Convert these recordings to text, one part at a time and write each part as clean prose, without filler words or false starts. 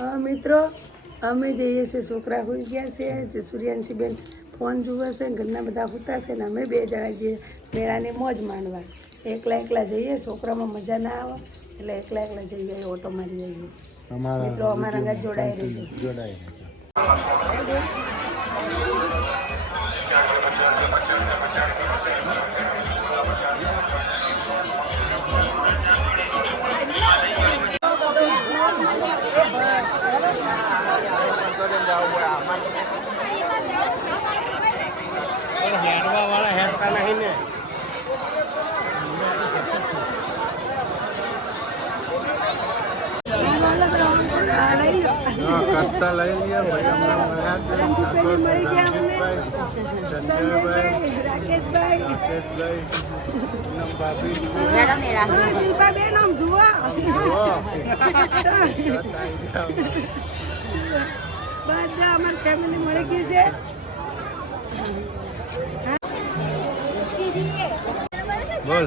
મિત્રો અમે જઈએ છીએ, છોકરા હોઈ ગયા છે, જે સૂર્યાંશી બેન ફોન જુએ છે, ઘરના બધા હોતા છે ને અમે બે જણા જઈએ મેળાની મોજ માણવા. એકલા જઈએ, છોકરામાં મજા ના આવે એટલે એકલા જઈએ, ઓટો મારી આવીએ. મિત્રો અમારા અંગત જોડાઈ રહેજો. હેડવા વાળા હેડતા નહીં ને. કરતા લઈ લે ભાઈ. બધા અમારી ફેમિલી મળી ગઈ છે. બોલ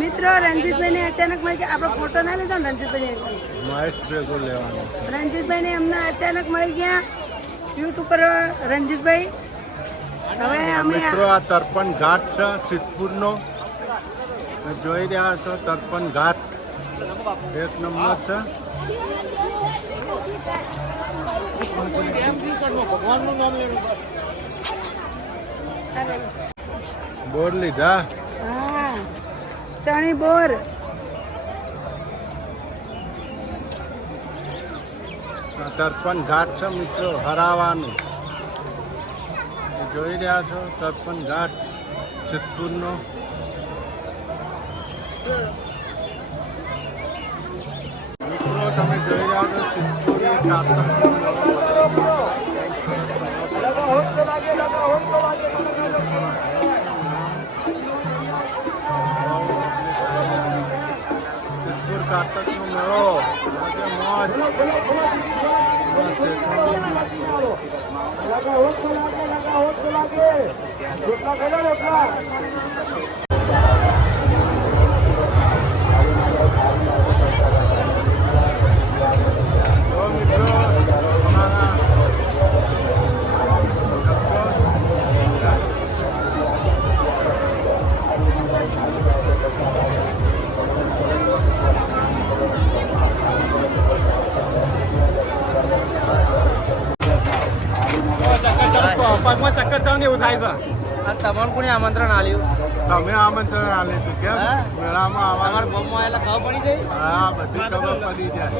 મિત્રો રણજીતભાઈ ને અચાનક મળી ગયા. આપણો ફોટો ના લીધો ને રણજીતભાઈ મહેશ ભેગો લેવાનો. રણજીતભાઈ ને અમને અચાનક મળી ગયા યુટ્યુબ પર રણજીતભાઈ. હવે અમે મિત્રો આ તર્પણ ઘાટ છે સિદ્ધપુરનો, જોઈ રહ્યા છો. તર્પણ ઘાટ એક નંબર છે. બોર લીધા. હા ચણી બોર. તર્પણ ઘાટ છે મિત્રો, હરાવાનું જોઈ રહ્યા છો. તર્પણ ઘાટ સિદ્ધપુરનો. મિત્રો તમે જોઈ રહ્યા છો સિદ્ધપુર કાતકનો મેળો. પગમાં ચક્કર ચાવ એવું થાય છે. તમને કોને આમંત્રણ આલ્યું? તમે આમંત્રણ આલે તો કેમ મેળામાં આવવાનું? ગામમાં આવેલા ખબર પડી જાય. હા, બધી ખબર પડી જાય.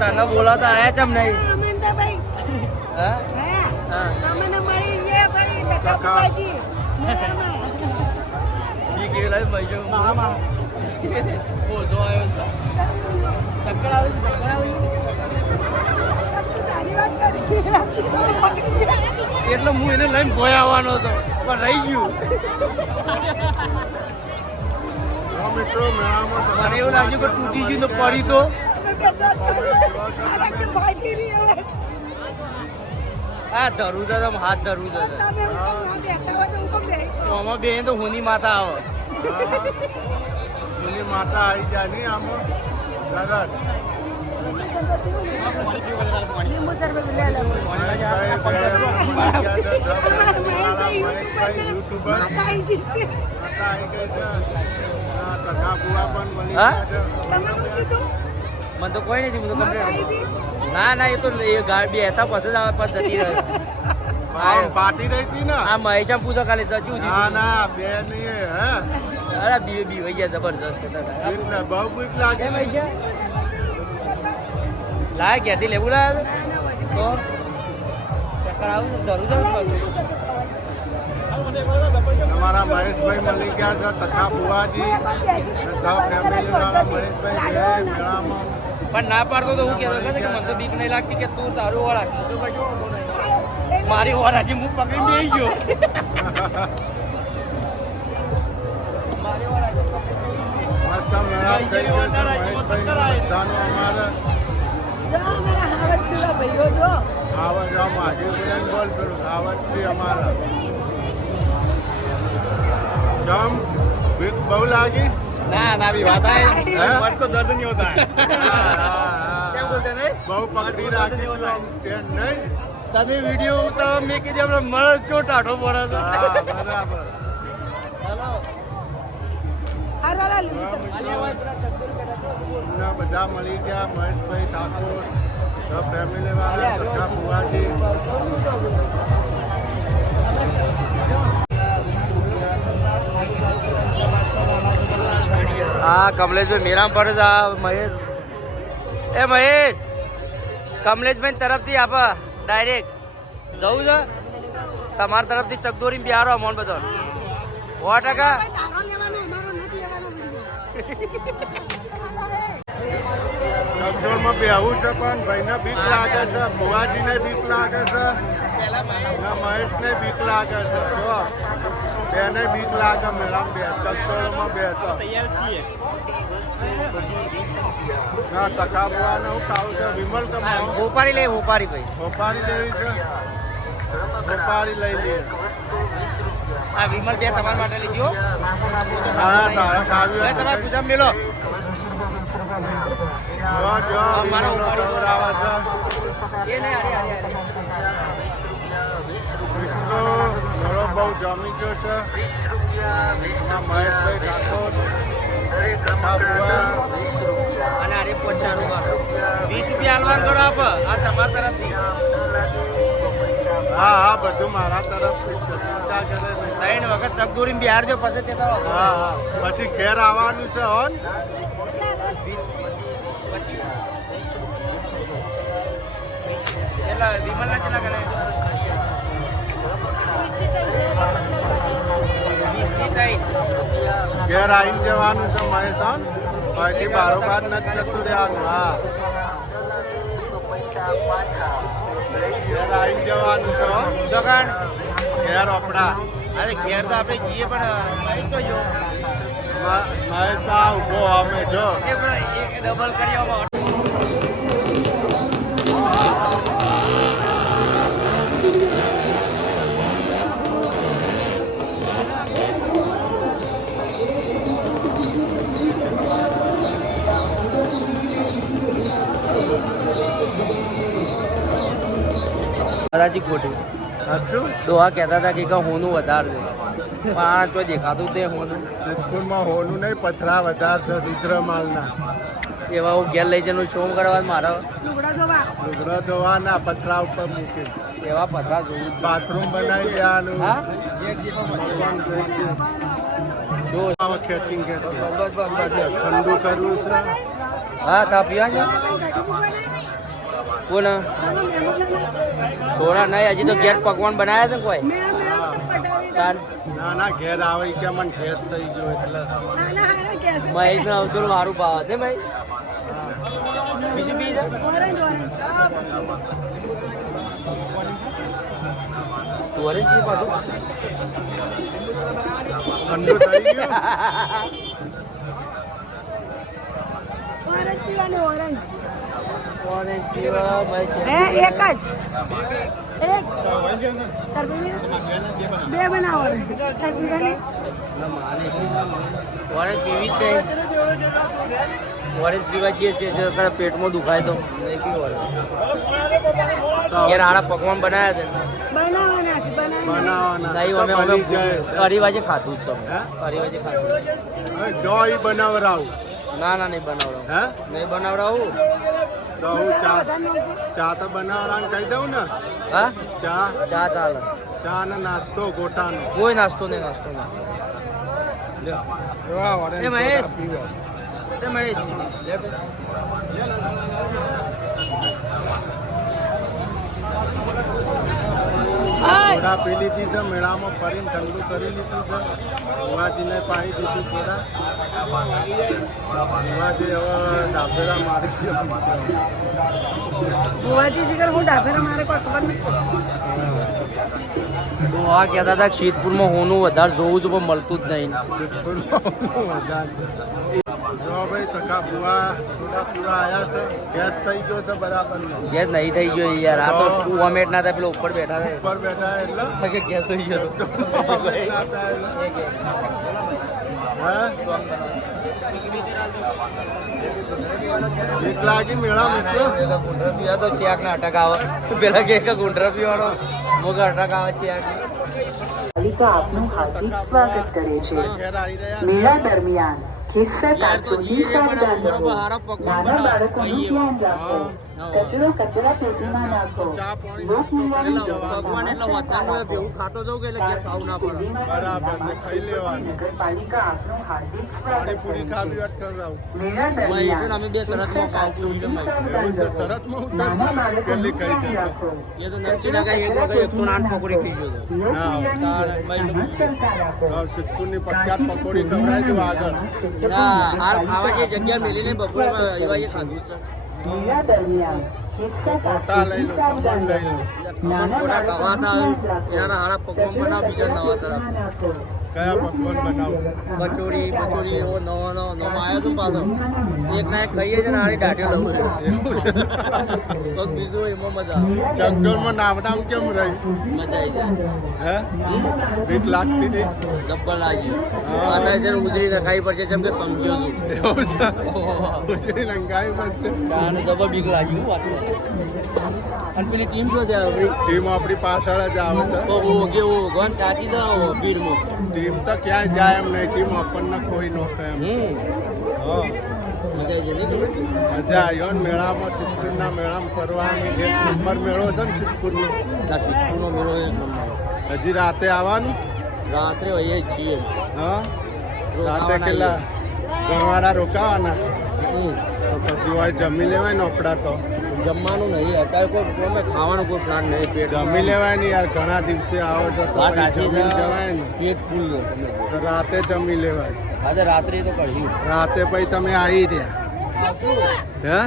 તને બોલાવતા આયા ચમ નહીં? અમનતાભાઈ હા હા અમને મળી ગયા ભાઈ ધક્કાજી મેળામાં. ઈ કેવી લાવી પૈસો મામા ઓછો આવ્યો છે. ચક્કર આવે છે, ચક્કર આવે છે. એટલે હું એને લઈને ભોય આવવાનો હતો પણ રહી ગયું. મિત્રો મેળામાં મને એવું લાગ્યું કે તૂટી ગયું તો પડી તો. હા ધરવું તો હાથ ધરવું તો આમાં બે તો હોની માતા આવે. પેલી માતા આવી જાય નહીં આમાં સરસ. લીંબુ શરબત લે લે. મને તો કોઈ નથી. ના ના એ તો ગાડી હતા પછી જ આવે પછી જતી રહે. પાર્ટી રહી હતી ને આ મહેશા પૂછો ખાલી જચ્યું ના દીધું. ના બે નહીં હે. અરે બી વહી ગયા જબરજસ્ત. બહુ બીક લાગે. લાય ક્યાંથી લેવું લાવે તો ચક્કર આવું ધરું તમારા મહેશભાઈ મળી ગયા છે તથા બુવાજી ફેમિલી વાળા મહેશભાઈ મેળામાં. પણ ના પાડતો તો હું કહેતો કે મને તો બીક નહીં લાગતી કે તું તારું વાળા તો કશું મારી વાળાજી હું પકડીને બેસી ગયો. મારી વાળાજી મસ્ત મેળા થઈ ગયો છે મહેશભાઈ બધાનો અમારે. મારા હાવત ચૂલા ભાઈઓ જો આવત માજી બોલ પેલું આવત છે અમારા. જમ બીક બહુ લાગી. ना ना भी होता है हाँ? मन को दर्द नहीं होता है क्या बोलते हैं नहीं બહુ પકડી રાખી ટ્રેન નહીં તમે વિડિયો ઉતારો મેં કીધું આપણે મળે ચો ટાઢો પડે છે હા બરાબર હેલો હારા લીધું સર એમના બધા મળી ગયા મહેશભાઈ ઠાકોર ફેમિલી વાળા બધા બુવાજી हाँ कमलेश भाई मेरा पर महेश ए महेश कमलेश भाई तरफ थी आप डायरेक्ट जाऊ છે તમારી તરફથી ચકદોરી બિહારો મોન બધો 100% તારો લેવાનો અમારો નથી લેવાનો ચકડોળમાં બેહવું છે પણ ભાઈને બીક લાગે છે બુવાજીને બીક લાગે છે ના મહેશને બીક લાગે છે જો બેને બીક લાગે મેળામાં બે ચકડોળમાં બે તો તૈયાર છીએ ના તકા બુવાને હું ખાવું છે વિમલ તમે હોપારી લે હોપારી ભાઈ હોપારી લેવી છે હોપારી લઈ લઈએ આ વિમલ બે તમારા માટે લીધો હા તારા ખાવી હોય તમારા પૂજા મેલો જો જો અમારો વિમલનો હોપારી ખવડાવે છે એ નહીં અરે અરે અરે વિષ્ણુ ઘણો બહુ જમી ગયો છે એમાં મહેશભાઈ ઠાકોર તકા બુવા અને અરે પચાનું કરો 20 રૂપિયા આલવાન કરો આપ આ તમારા તરફથી હા હા બધું મારા તરફથી જ છે ચિંતા કરે નહીં 3 વખત ચકદોરી બિહાર જો પછી તે તો હા હા પછી ઘેર આવવાનું છે હોન કેટલા વિમલના કેટલા કરે 20 થી 3 ઘેર આવીને જવાનું છે મહેશ હોન અહીંથી બારોબાર નથી જતું રહેવાનું હા ઘેર આવીને જવાનું છે હો જોગણ ઘેર આપણા અરે ઘેર તો આપણે જઈએ પણ મહેશ તો જો મહેશ તો આ ઊભો અમે જો એ પણ એક ડબલ કરી આવો રાજી ખોટી સાચું ડોહા કહેતા હતા કે હોનું વધારે છે પણ આ તો દેખાતું તે હોનું સિદ્ધપુરમાં હોનું નહીં પથરા વધારે છે રુદ્ર માલના એવા હું ઘેર લઈ જવાનું શોમ કરવા મારા લુગડા ધોવા રુદ્ર ધોવાના પથરા ઉપર મૂકી એવા પથરા જોવું જ. બાથરૂમ બનાવી દેવાનું હા જો આવા ખેંચીને ખેંચી બસ બસ બસ બસ. ઠંડુ કરવું છે હા તા પીવા છે કોણ સોના નહીં હજી તો ઘેર પકવાન બનાવ્યા છે ને કોઈ તાર ના ના ઘેર આવે ઈ કે મને ગેસ થઈ ગયો એટલે મહેશ ને અવતું મારું ભાવ છે ભાઈ બીજું બી છે તું ઓરેન્જ બી પાછું ઠંડુ થઈ ગયું ઓરેન્જ પીવાની ઓરેન્જ ઓરેન્જ પીવા મહેશ હે એક જ એક તરબૂચ બે બનાવો તરબૂચની ઓરેન્જ પીવી જ નહીં ઓરેન્જ પીવા જઈએ છીએ જો તારા પેટમાં દુખાય તો નહીં પીવો ઘેર આડા પકવાન બનાવ્યા છે બનાવવાના છે બનાવવાના બનાવવાના નહીં તો અમે બની જાય અઢી વાગે ખાધું જ છે હે? અઢી વાગે ખાધું હવે જો ઈ બનાવરાવું ના ના નહીં બનાવડાવું હે નહીં બનાવડાવું તો હું ચા વધારે નાખજો. ચા તો બનાવવાનું કહી દઉં ને હા ચા ચા ચાલે ચા ને નાસ્તો ગોટાનો કોઈ નાસ્તો નહીં નાસ્તો નહીં એવા orange એ મહેશ. soda પીવો. તે મહેશ લે બે. સોડા પી લીધી છે મેળામાં ફરીને ઠંડુ કરી લીધું છે ભુવાજીને પાઈ દીધું સોડા ભુવાજી હવે ડાભેરા મારી દીધું છે. ભુવાજી શિખર હું ડાભેરા મારે કોઈ ખબર નહીં તો આ કહેતા હતા કે શીતપુરમાં હોનું વધારે જોવું છું પણ મળતું જ નહીં સિદ્ધપુરનો વધારે. જો ભાઈ તકા ભુવા સોડા પૂરા આવ્યા છે ગેસ થઈ ગયો છે બરાબર ગેસ નહીં થઈ ગયો યાર આ તો કોમેન્ટ ના થાય પેલો ઉપર બેઠા છે ઉપર બેઠા એટલે કે ગેસ થઈ ગયો તો. હા? બીક લાગી મેળામાં એટલે ગુંડર પીવા તો ચેક ના અટક આવે પેલા કે ગુંડર પીવાનો મોગ અટક આવે ચેક પાલિકા આપનું હાર્દિક સ્વાગત કરે છે. ઘેર આવી રહ્યા મેળા દરમિયાન ખિસ્સા યાર તો કાચોની જીએ પણ સાવધાન રહો. બરોબર હારા પકવાન નાના બનાવે. બાળકોનું ધ્યાન રાખો. કચરો કચરા પેટીમાં નાખો. ચા પાણી લોક નિવારણ ભગવાન એટલે વધારનો એ ભેગું ખાતો જાઉં કે એટલે ઘેર ખાવું ના પડે બરાબર ને ખાઈ લેવાનું નગરપાલિકા આપનું હાર્દિક સ્વાગત પાણીપુરી કરે ખાવી છે. વાત કરાવું મેળા મહેશ દરમિયાન અમે બે શરતમાં ખાવું પૂરી ખિસ્સા જમાઈ. એવું છે સાવધાન રહો. શરતમાં નાના ઉતાર બાળકોનું પેલી ખાઈ ધ્યાન જશે રાખો. એ તો નક્કી ના કાંઈ એક વખત 108 પકોડી ખાઈ ગયો હતો. લોક ના, નિવારણ તારે વ્યવસ્થામાં સરકાર રાખો. હવે સિદ્ધપુરની પ્રખ્યાત પકોડી ખવડાવી દો આગળ ના હાલ ખાવા જે જગ્યા મેલીને બપોરમાં એવા એ ખાધું છે મેળા દરમિયાન ખિસ્સા ફોટા લઈ કાચોની લો સાવધાન ખમણ લઈ રહો. લો નાના ખમણ કોના બાળકોનું ખવાતા ધ્યાન રાખો. એના હારા પકવાન બનાવ બીજા નવા તરફ નાખો. કયા પકવાન બનાવો કચોરી બચોરી એવો નવો નવો નવો આવ્યો તો પાછો એક ના એક ખાઈએ છે ને હારી દાઢીઓ લઉં તો બીજું એમાં મજા આવે. ચકડોળમાં નાવડામ કેમ રહી મજા આવી જાય હે બીક લાગતી નહીં જબ્બર લાગી અત્યારે છે ને ઉજળી નખાવી પડશે જેમ કે સમજ્યો છું એવું છે ઉજળી લંગાવી પડશે અને જબર બીક લાગ્યું વાતું અને પેલી ટીમ શું છે આપણી ટીમ આપણી પાછળ જ આવે છે તો ઓગે ઓ ગન કાચી દો ભીડમાં ટીમ તો ક્યાંય જાય એમ નહીં ટીમ આપણને કોઈ નોખે એમ હા મજા આવી જાય નહીં મજા આવ્યો ને મેળામાં સિદ્ધપુરના મેળામાં ફરવાની એક નંબર મેળો છે ને સિદ્ધપુરનો આ સિદ્ધપુરનો મેળો એક નંબર હજી રાતે આવવાનું રાત્રે હોઈએ જ છીએ હા રાતે કેટલા ગણવાડા રોકાવાના હમ. તો પછી હોય જમી લેવાય ને આપડા તો જમવાનું નહીં અત્યારે કોઈ અમે ખાવાનો કોઈ પ્લાન નહીં પેટ જમી લેવાય ને યાર ઘણા દિવસે આવો છો તો વાત પછી સાચી જમીને છે. જવાય ને પેટ ફૂલ છે તમે તો રાતે જમી લેવાય આજે રાત્રે તો કહ્યું રાતે પછી તમે આવી રહ્યા હે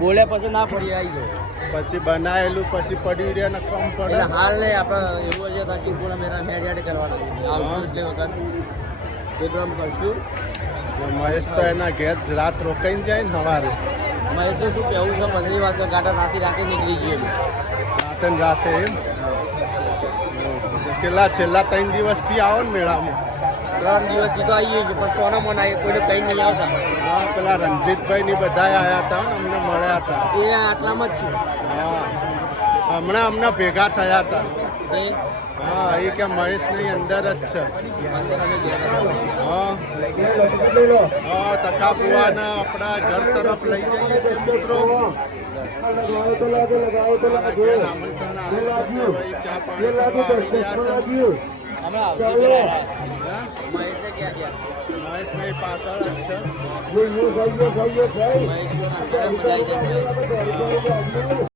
બોલ્યા પછી ના પડી આવી ગયો પછી બનાવેલું પછી પડી રહ્યા ને કમ પડે એટલે હાલ નહીં આપણે એવું છે કે ચીપુરા મેરા મેરિયાડ કરવાના આવશું એટલે વખત પ્રોગ્રામ કરશું મહેશ તો એના ઘેર રાત રોકાઈને જાય ને સવારે એમાં એટલે શું કહેવું છે 15 વાત ગાડા રાતે નીકળી ગઈ રાતે ને રાતે એમ કેટલા છેલ્લા 3 દિવસથી આવો ને મેળામાં 3 દિવસથી તો આવીએ છીએ પણ સોના મોના એ કોઈને કંઈ નહીં આવતા હા પેલા રણજીતભાઈ ની બધા આવ્યા હતા ને અમને મળ્યા હતા એ આટલામાં જ હા હમણાં અમને ભેગા થયા હતા છે હા એ કે મહેશ ની અંદર જ છે અંદર અમે ગયા હા હા તકા બુવાના આપણા ઘર તરફ લઈ જઈએ છીએ મિત્રો મારા ઘેર આમંત્રણ આવેલું છે. ભાઈ ચા પાણી કરવા આવી ગયા છે. હમણાં આવતી પેલા હા? મહેશને ક્યાં ગયા મહેશ નહીં પાછળ જ છે મહેશ મજા આવી જાય